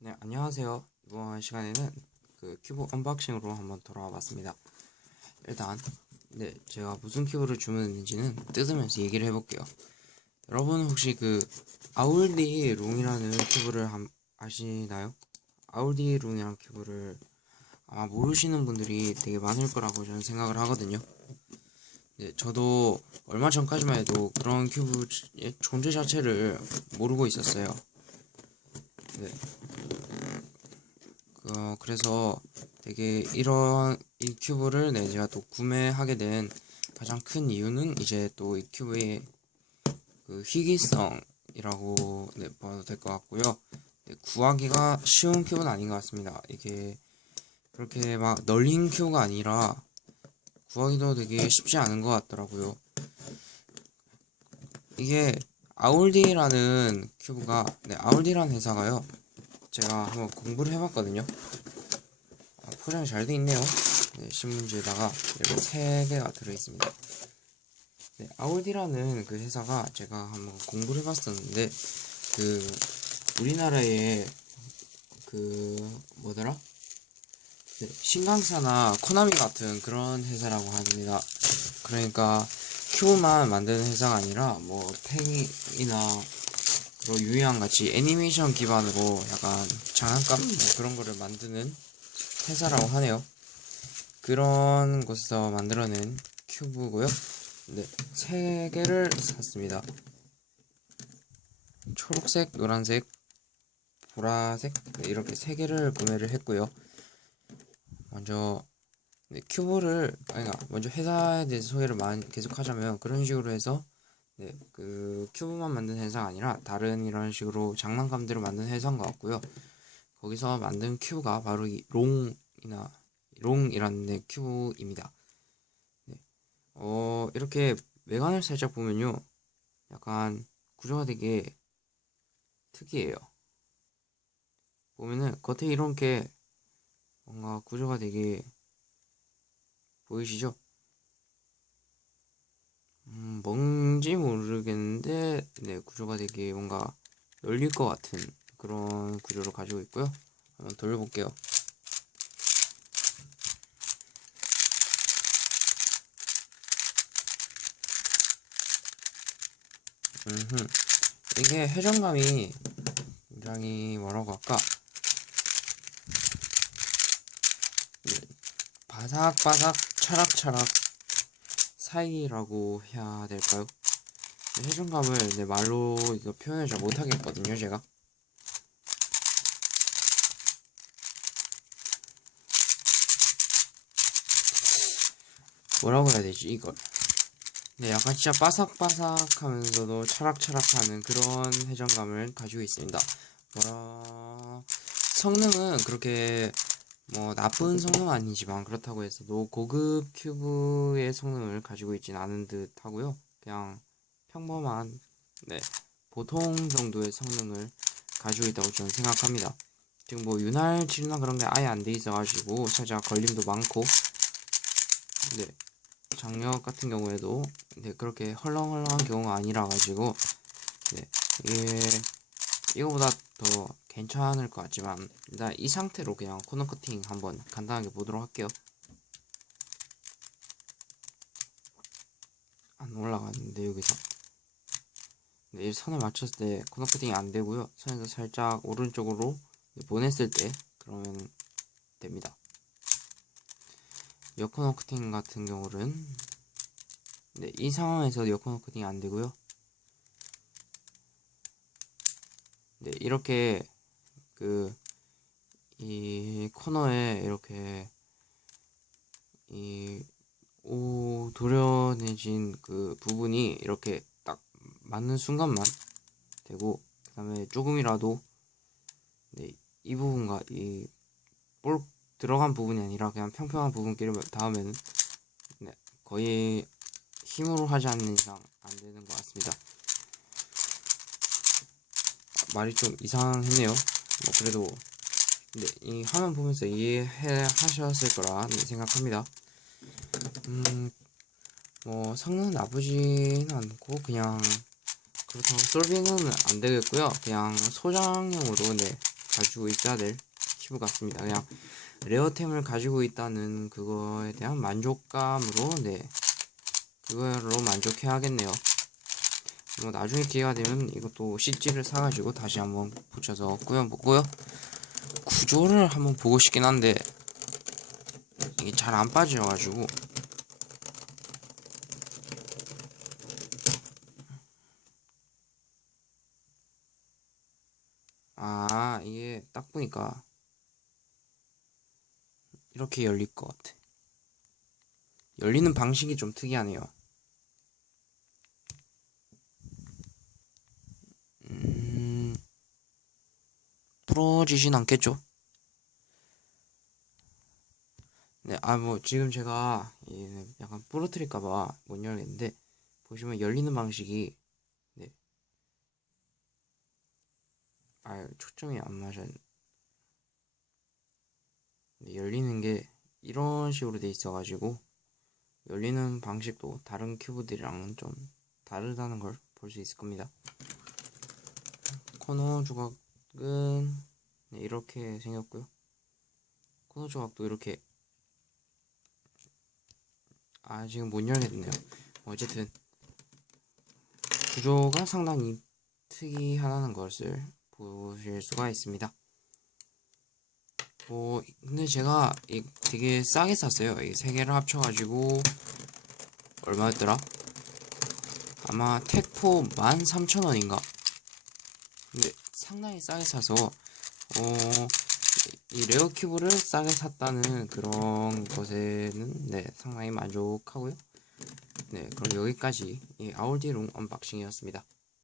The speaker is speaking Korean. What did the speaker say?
네, 안녕하세요. 이번 시간에는 그 큐브 언박싱으로 한번 돌아와 봤습니다. 일단, 네, 제가 무슨 큐브를 주문했는지는 뜯으면서 얘기를 해볼게요. 여러분 혹시 그 아울디 롱이라는 큐브를 함- 아시나요? 아울디 롱이라는 큐브를 아마 모르시는 분들이 되게 많을 거라고 저는 생각을 하거든요. 네, 저도 얼마 전까지만 해도 그런 큐브의 존재 자체를 모르고 있었어요. 네. 어, 그래서 되게 이런 이 큐브를 네, 제가 또 구매하게 된 가장 큰 이유는 이제 또 이 큐브의 그 희귀성이라고 네, 봐도 될 것 같고요. 네, 구하기가 쉬운 큐브는 아닌 것 같습니다. 이게 그렇게 막 널린 큐브가 아니라 구하기도 되게 쉽지 않은 것 같더라고요. 이게 아울디라는 큐브가 네, 아울디라는 회사가요. 제가 한번 공부를 해봤거든요. 아, 포장이 잘 돼 있네요. 네, 신문지에다가 이렇게 세 개가 들어있습니다. 네, 아울디라는 그 회사가 제가 한번 공부를 해봤었는데 그 우리나라에 그 뭐더라? 네, 신강사나 코나미 같은 그런 회사라고 합니다. 그러니까 큐브만 만드는 회사가 아니라 뭐 탱이나 그리고 유희왕 같이 애니메이션 기반으로 약간 장난감 뭐 그런 거를 만드는 회사라고 하네요. 그런 곳에서 만들어낸 큐브고요. 네, 세 개를 샀습니다. 초록색, 노란색, 보라색 네, 이렇게 세 개를 구매를 했고요. 먼저 네, 큐브를 아니 먼저 회사에 대해서 소개를 많이 계속 하자면 그런 식으로 해서 네, 그 큐브만 만든 회사가 아니라 다른 이런 식으로 장난감들을 만든 회사인 것 같고요. 거기서 만든 큐브가 바로 이 롱이나 롱이라는 네, 큐브입니다. 네. 어, 이렇게 외관을 살짝 보면요. 약간 구조가 되게 특이해요. 보면은 겉에 이렇게 뭔가 구조가 되게 보이시죠? 음, 뭔 지 모르겠는데, 네, 구조가 되게 뭔가 열릴 것 같은 그런 구조를 가지고 있고요. 한번 돌려볼게요. 음흠. 이게 회전감이 굉장히 뭐라고 할까? 네, 바삭바삭 차락차락 사이라고 해야 될까요? 네, 해준감을 네, 말로 이거 표현을 잘 못하겠거든요, 제가. 뭐라고 해야 되지, 이걸. 네, 약간 진짜 바삭바삭하면서도 차락차락하는 그런 회전감을 가지고 있습니다. 뭐라... 성능은 그렇게 뭐 나쁜 성능은 아니지만 그렇다고 해서도 고급 큐브의 성능을 가지고 있진 않은 듯 하고요. 그냥 평범한 네 보통 정도의 성능을 가지고 있다고 저는 생각합니다. 지금 뭐 윤활 치료나 그런 게 아예 안 돼 있어가지고 살짝 걸림도 많고 네 장력 같은 경우에도 네 그렇게 헐렁헐렁한 경우가 아니라 가지고 네 이게 이거보다 더 괜찮을 것 같지만 일단 이 상태로 그냥 코너 커팅 한번 간단하게 보도록 할게요 안 올라가는데 여기서 네, 이 선에 맞췄을 때 코너 커팅이 안 되고요. 선에서 살짝 오른쪽으로 보냈을 때 그러면 됩니다. 여코너 커팅 같은 경우는 네, 이 상황에서 여코너 커팅이 안 되고요. 네, 이렇게 그 이 코너에 이렇게 이 오 도려내진 그 부분이 이렇게 딱 맞는 순간만 되고 그 다음에 조금이라도 네, 이 부분과 이 볼 들어간 부분이 아니라 그냥 평평한 부분끼리 닿으면 네, 거의 힘으로 하지 않는 이상 안 되는 것 같습니다. 말이 좀 이상했네요. 뭐 그래도 네, 이 화면 보면서 이해해 하셨을 거라 네, 생각합니다. 음, 뭐 성능 나쁘진 않고 그냥 그렇다고 솔빙은 안 되겠고요. 그냥 소장용으로 네 가지고 있어야 될 키보 같습니다. 그냥 레어템을 가지고 있다는 그거에 대한 만족감으로 네 그걸로 만족해야겠네요. 뭐 나중에 기회가 되면 이것도 CG를 사가지고 다시 한번 붙여서 꾸며보고요. 구조를 한번 보고 싶긴 한데 이게 잘 안 빠져가지고 아 보니까 이렇게 열릴 것 같아. 열리는 방식이 좀 특이하네요. 음, 부러지진 않겠죠? 네, 아, 뭐, 지금 제가, 예, 약간 부러뜨릴까봐 못 열겠는데, 보시면 열리는 방식이, 네. 아, 초점이 안 맞아. 네, 열리는 게 이런 식으로 돼 있어 가지고, 열리는 방식도 다른 큐브들이랑은 좀 다르다는 걸 볼 수 있을 겁니다. 코너 조각은 네, 이렇게 생겼고요. 코너 조각도 이렇게 아 지금 못 열겠네요. 어쨌든 구조가 상당히 특이하다는 것을 보실 수가 있습니다. 뭐 근데 제가 이 되게 싸게 샀어요. 이 세 개를 합쳐가지고 얼마였더라? 아마 택포 13,000원인가? 근데 상당히 싸게 사서 어, 이 레어 큐브를 싸게 샀다는 그런 것에는 네, 상당히 만족하고요. 네, 그럼 여기까지 이 아울디롱 언박싱이었습니다.